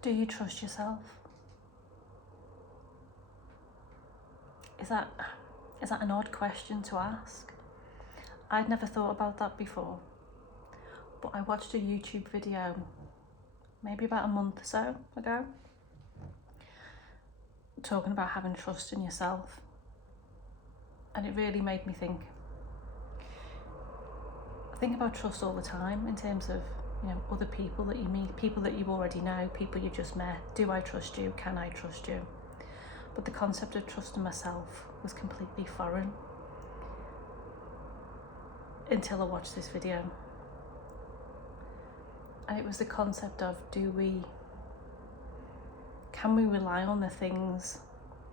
Do you trust yourself? Is that an odd question to ask? I'd never thought about that before, but I watched a YouTube video maybe about a month or so ago talking about having trust in yourself, and it really made me think. I think about trust all the time in terms of, you know, other people that you meet, people that you already know, people you've just met. Do I trust you? Can I trust you? But the concept of trusting myself was completely foreign until I watched this video. And it was the concept of, can we rely on the things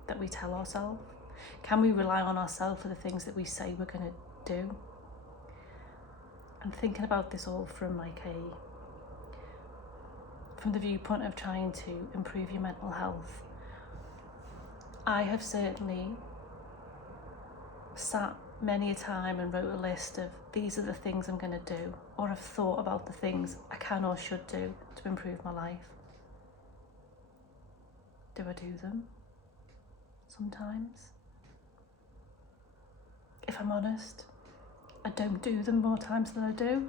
that we tell ourselves? Can we rely on ourselves for the things that we say we're going to do? And thinking about this all from from the viewpoint of trying to improve your mental health, I have certainly sat many a time and wrote a list of these are the things I'm going to do, or I've thought about the things I can or should do to improve my life. Do I do them? Sometimes. If I'm honest, I don't do them more times than I do.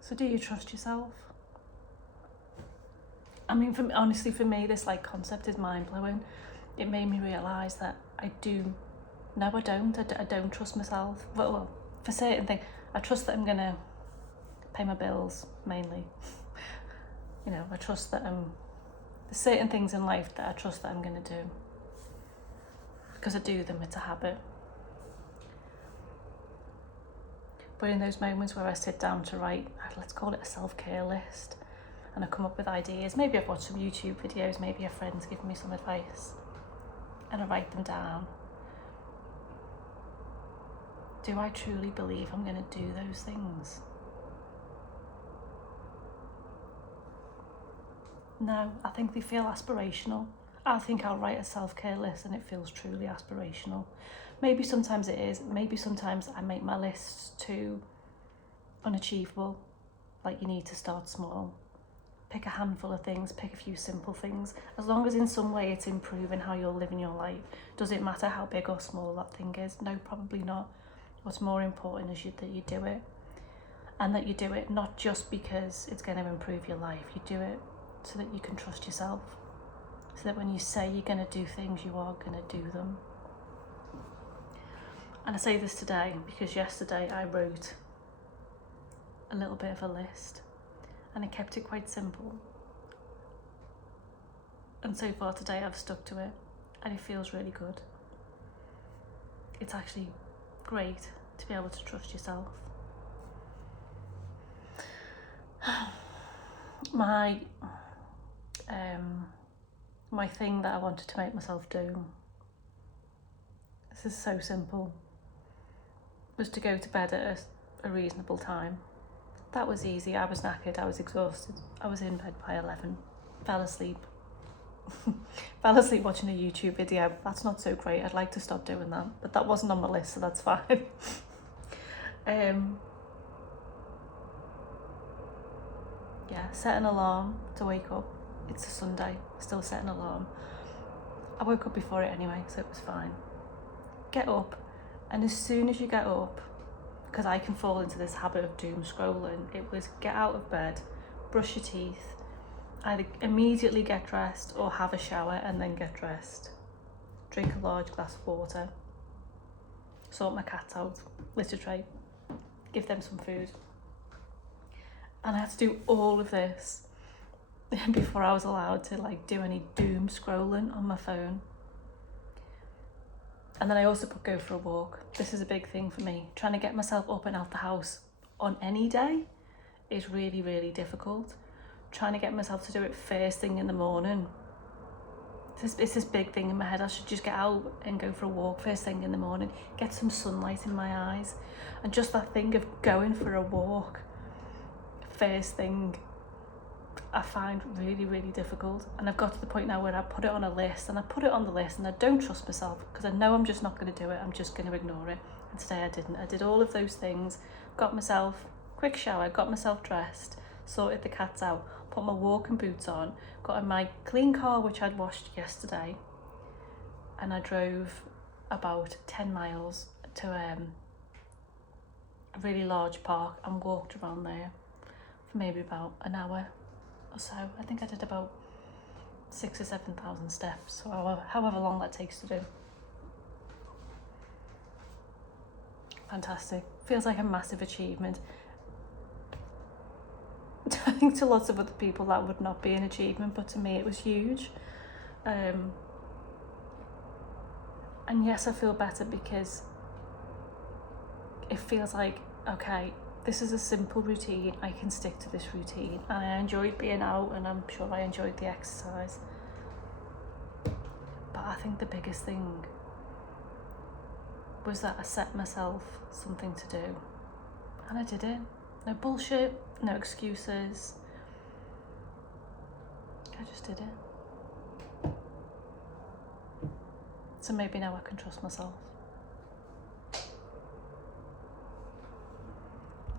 So do you trust yourself? I mean, honestly, for me, this concept is mind-blowing. It made me realise that I don't trust myself. Well, for certain things, I trust that I'm going to pay my bills, mainly. You know, I trust that there's certain things in life that I trust that I'm going to do. Because I do them, it's a habit. But in those moments where I sit down to write, let's call it a self-care list, and I come up with ideas, maybe I've watched some YouTube videos, maybe a friend's given me some advice, and I write them down. Do I truly believe I'm going to do those things? No, I think they feel aspirational. I think I'll write a self-care list and it feels truly aspirational. Maybe sometimes it is. Maybe sometimes I make my lists too unachievable. Like, you need to start small. Pick a handful of things, pick a few simple things. As long as in some way it's improving how you're living your life. Does it matter how big or small that thing is? No, probably not. What's more important is that you do it. And that you do it not just because it's going to improve your life. You do it so that you can trust yourself. So that when you say you're going to do things, you are going to do them. And I say this today because yesterday I wrote a little bit of a list and I kept it quite simple. And so far today I've stuck to it and it feels really good. It's actually great to be able to trust yourself. My thing that I wanted to make myself do, this is so simple, was to go to bed at a reasonable time. That was easy. I was knackered, I was exhausted. I was in bed by 11, fell asleep. Fell asleep watching a YouTube video. That's not so great. I'd like to stop doing that, but that wasn't on my list, so that's fine. Set an alarm to wake up. It's a Sunday, still set an alarm. I woke up before it anyway, so it was fine. Get up, and as soon as you get up, because I can fall into this habit of doom scrolling, it was get out of bed, brush your teeth, either immediately get dressed or have a shower and then get dressed. Drink a large glass of water, sort my cat out, litter tray, give them some food. And I had to do all of this before I was allowed to do any doom scrolling on my phone. And then I also put go for a walk. This is a big thing for me. Trying to get myself up and out the house on any day is really, really difficult. Trying to get myself to do it first thing in the morning. It's this big thing in my head. I should just get out and go for a walk first thing in the morning, get some sunlight in my eyes. And just that thing of going for a walk first thing, I find really, really difficult. And I've got to the point now where I put it on a list, and I put it on the list and I don't trust myself because I know I'm just not going to do it. I'm just going to ignore it. And today I didn't. I did all of those things, got myself quick shower, got myself dressed, sorted the cats out, put my walking boots on, got in my clean car, which I'd washed yesterday, and I drove about 10 miles to a really large park and walked around there for maybe about an hour or so. I think I did about 6,000 or 7,000 steps, or however long that takes to do. Fantastic. Feels like a massive achievement. I think to lots of other people that would not be an achievement, but to me it was huge. And yes, I feel better because it feels like, okay, this is a simple routine, I can stick to this routine, and I enjoyed being out, and I'm sure I enjoyed the exercise. But I think the biggest thing was that I set myself something to do, and I did it. No bullshit, no excuses. I just did it. So maybe now I can trust myself.